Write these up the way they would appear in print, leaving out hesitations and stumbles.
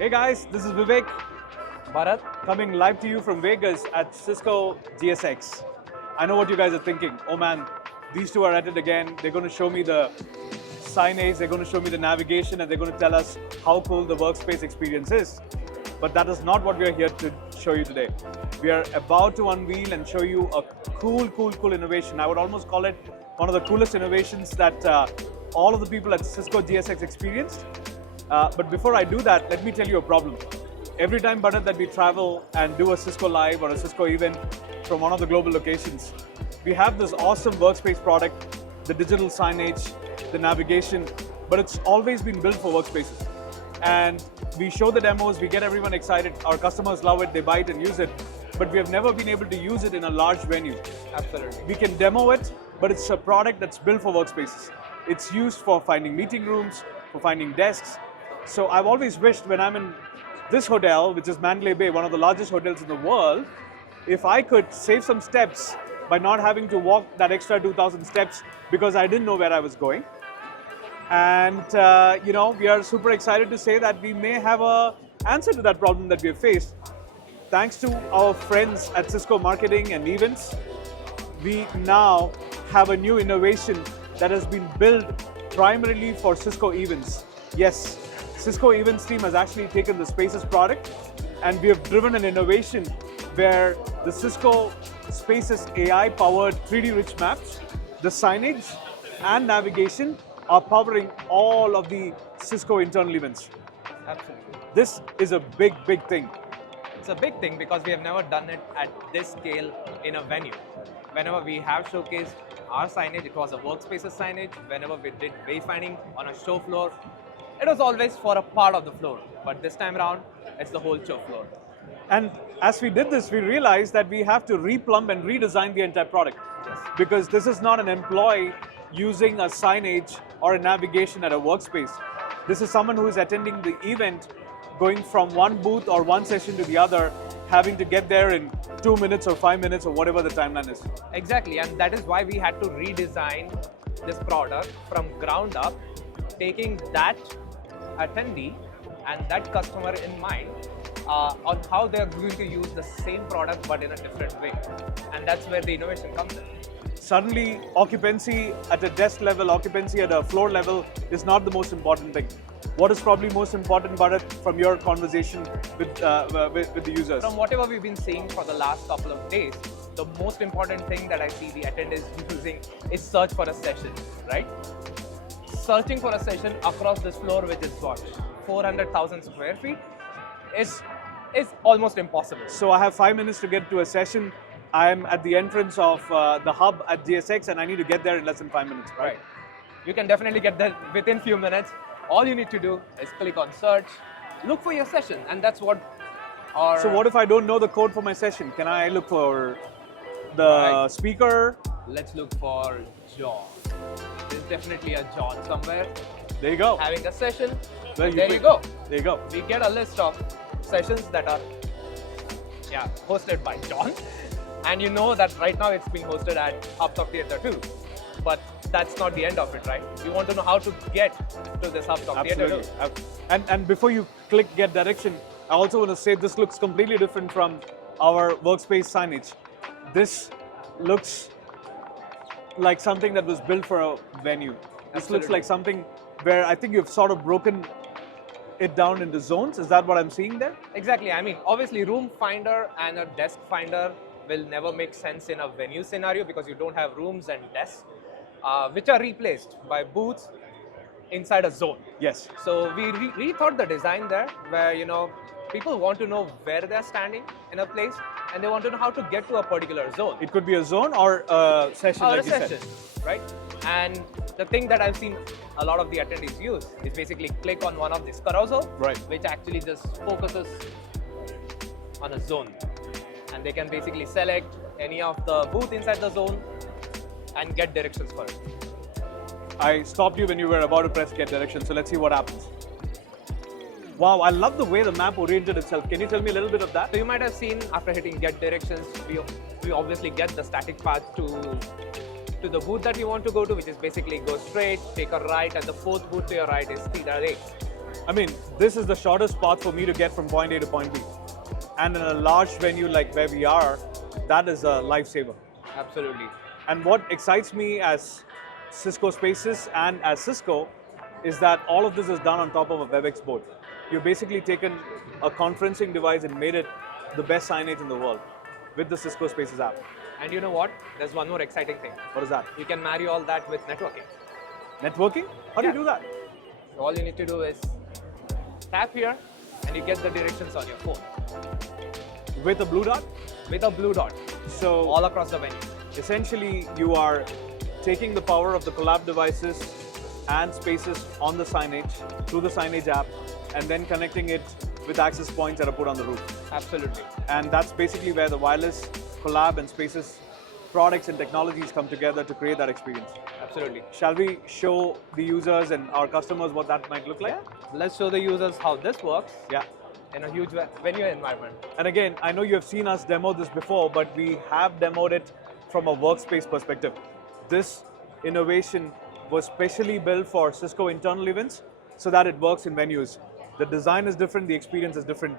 Hey guys, this is Vivek Bharat, coming live to you from Vegas at Cisco GSX. I know what you guys are thinking. Oh man, these two are at it again. They're going to show me the signage, they're going to show me the navigation, and they're going to tell us how cool the workspace experience is. But that is not what we are here to show you today. We are about to unveil and show you a cool innovation. I would almost call it one of the coolest innovations that all of the people at Cisco GSX experienced. But before I do that, let me tell you a problem. Every time, Bharat, that we travel and do a Cisco Live or a Cisco event from one of the global locations, we have this awesome workspace product, the digital signage, the navigation, but it's always been built for workspaces. And we show the demos, we get everyone excited, our customers love it, they buy it and use it, but we have never been able to use it in a large venue. absolutely. We can demo it, but it's a product that's built for workspaces. It's used for finding meeting rooms, for finding desks. So I've always wished when I'm in this hotel, which is Mandalay Bay, one of the largest hotels in the world, if I could save some steps by not having to walk that extra 2,000 steps because I didn't know where I was going. And we are super excited to say that we may have an answer to that problem that we have faced. Thanks to our friends at Cisco Marketing and Events, we now have a new innovation that has been built primarily for Cisco Events. Yes, Cisco Events team has actually taken the Spaces product and we have driven an innovation where the Cisco Spaces AI-powered 3D rich maps, the signage and navigation are powering all of the Cisco internal events. Absolutely. This is a big thing. It's a big thing because we have never done it at this scale in a venue. Whenever we have showcased our signage, it was a workspaces signage. Whenever we did wayfinding on a show floor, it was always for a part of the floor. But this time around, it's the whole show floor. And as we did this, we realized that we have to replumb and redesign the entire product. Yes. Because this is not an employee using a signage or a navigation at a workspace. This is someone who is attending the event, going from one booth or one session to the other, having to get there in 2 minutes or 5 minutes or whatever the timeline is. Exactly, and that is why we had to redesign this product from ground up, taking that attendee and that customer in mind on how they're going to use the same product but in a different way. And that's where the innovation comes in. Suddenly, occupancy at a desk level, occupancy at a floor level is not the most important thing. What is probably most important, Bharat, from your conversation with the users? From whatever we've been seeing for the last couple of days, the most important thing that I see the attendees using is search for a session, right? Searching for a session across this floor, which is what, 400,000 square feet, is almost impossible. So I have 5 minutes to get to a session. I'm at the entrance of the hub at GSX and I need to get there in less than 5 minutes, right? Right. You can definitely get there within few minutes. All you need to do is click on search, look for your session, and that's what our... So what if I don't know the code for my session? Can I look for the speaker? Let's look for John. There's definitely a John somewhere There you go. having a session. Well, There you go. There you go. We get a list of sessions that are hosted by John. And you know that right now it's being hosted at Hubtop Theatre 2. But that's not the end of it, right? We want to know how to get to this Hubtop Theatre 2. And before you click get direction, I also want to say this looks completely different from our workspace signage. This looks like something that was built for a venue. This looks Absolutely. like something where I think you've sort of broken it down into zones. Is that what I'm seeing there? Exactly. I mean, obviously, room finder and a desk finder will never make sense in a venue scenario because you don't have rooms and desks, which are replaced by booths inside a zone. Yes. So we rethought the design there, where people want to know where they're standing in a place, and they want to know how to get to a particular zone. It could be a zone or a session, Or like a you session, said. right? And the thing that I've seen a lot of the attendees use is basically click on one of these carousel, Right. which actually just focuses on a zone. And they can basically select any of the booth inside the zone and get directions for it. I stopped you when you were about to press get direction, so let's see what happens. Wow, I love the way the map oriented itself. Can you tell me a little bit of that? So you might have seen after hitting get directions, we obviously get the static path to the booth that you want to go to, which is basically go straight, take a right, and the fourth booth to your right is Theatre 8. I mean, this is the shortest path for me to get from point A to point B. And in a large venue like where we are, that is a lifesaver. Absolutely. And what excites me as Cisco Spaces and as Cisco is that all of this is done on top of a WebEx board. You've basically taken a conferencing device and made it the best signage in the world with the Cisco Spaces app. And you know what? There's one more exciting thing. What is that? You can marry all that with networking. Networking? How do you do that? So all you need to do is tap here and you get the directions on your phone. With a blue dot? With a blue dot. So All across the venue. essentially you are taking the power of the collab devices and spaces on the signage through the signage app and then connecting it with access points that are put on the roof. Absolutely. And that's basically where the wireless, collab and spaces products and technologies come together to create that experience. Absolutely. Shall we show the users and our customers what that might look like? Let's show the users how this works Yeah. in a huge venue environment. And again, I know you have seen us demo this before, but we have demoed it from a workspace perspective. This innovation was specially built for Cisco internal events so that it works in venues. The design is different, the experience is different.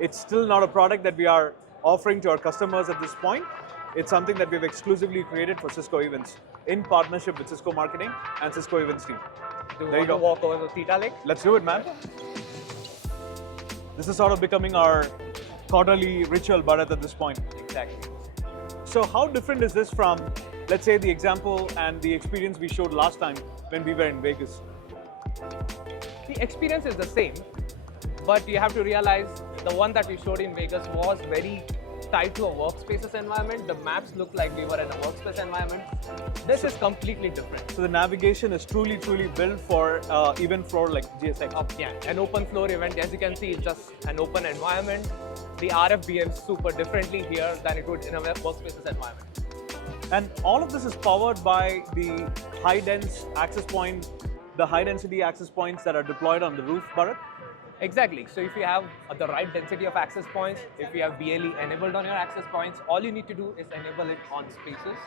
It's still not a product that we are offering to our customers at this point. It's something that we've exclusively created for Cisco Events in partnership with Cisco Marketing and Cisco Events team. Do you There you want to go. walk over to Theta Lake? Let's do it, man. This is sort of becoming our quarterly ritual, Bharat, at this point. Exactly. So how different is this from, let's say, the example and the experience we showed last time when we were in Vegas? The experience is the same, but you have to realize the one that we showed in Vegas was very tied to a workspaces environment. The maps look like we were in a workspace environment. This is completely different. So the navigation is truly built for event floor like GSX. Yeah, an open floor event, as you can see, it's just an open environment. The RF behaves super differently here than it would in a workspaces environment. And all of this is powered by the high-dense access point, the high-density access points that are deployed on the roof, Bharat. Exactly. So if you have the right density of access points, if you have BLE enabled on your access points, all you need to do is enable it on spaces.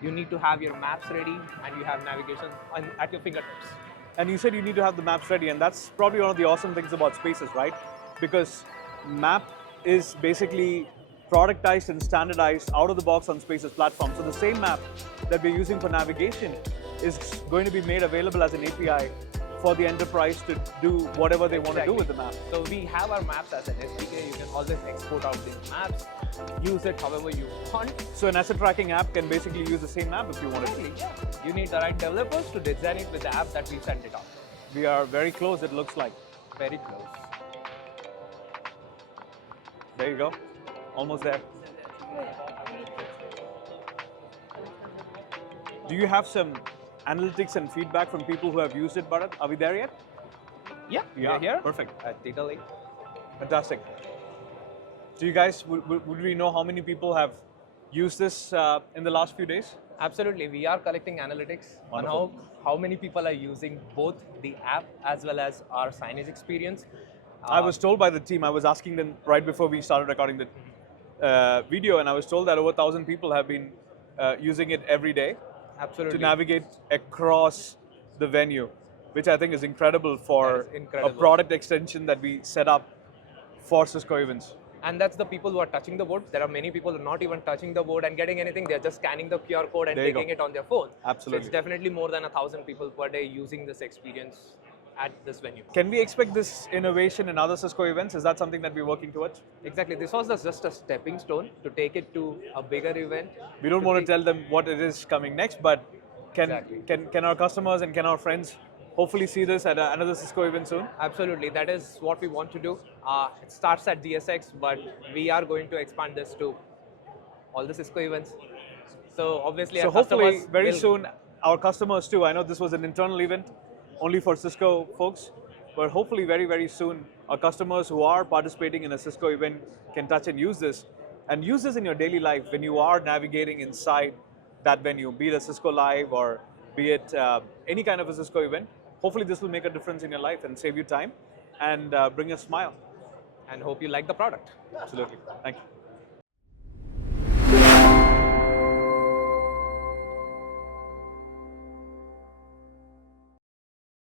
You need to have your maps ready and you have navigation at your fingertips. And you said you need to have the maps ready, and that's probably one of the awesome things about Spaces, right? Because map is basically productized and standardized out of the box on Spaces platform. So the same map that we're using for navigation is going to be made available as an API for the enterprise to do whatever they want to do with the map. So we have our maps as an SDK. You can always export out these maps, use it however you want. So an asset tracking app can basically use the same map if you want to. Exactly, yeah. You need the right developers to design it with the app that we send it out. We are very close, it looks like. Very close. There you go. Almost there. Do you have some analytics and feedback from people who have used it, Bharat? Are we there yet? Yeah, we're here. Perfect. At Theta Lake. Fantastic. Do you guys, would we know how many people have used this in the last few days? Absolutely. We are collecting analytics Wonderful. on how many people are using both the app as well as our signage experience. I was told by the team, I was asking them right before we started recording the video, and I was told that over 1,000 people have been using it every day Absolutely. to navigate across the venue, which I think is incredible for That is incredible. a product extension that we set up for Cisco Events. And that's the people who are touching the board. There are many people who are not even touching the board and getting anything. They're just scanning the QR code and There you taking go. it on their phone. Absolutely. So it's definitely more than 1,000 people per day using this experience at this venue. Can we expect this innovation in other Cisco events? Is that something that we're working towards? Exactly. This was just a stepping stone to take it to a bigger event. We don't want to tell them what it is coming next, but Exactly. can our customers and can our friends hopefully see this at another Cisco event soon? Absolutely, that is what we want to do. It starts at GSX, but we are going to expand this to all the Cisco events. So obviously, So our hopefully customers very will- soon our customers too. I know this was an internal event only for Cisco folks, but hopefully very soon our customers who are participating in a Cisco event can touch and use this. And use this in your daily life when you are navigating inside that venue, be it a Cisco Live or be it any kind of a Cisco event. Hopefully this will make a difference in your life and save you time and bring a smile. and hope you like the product. Absolutely. Thank you.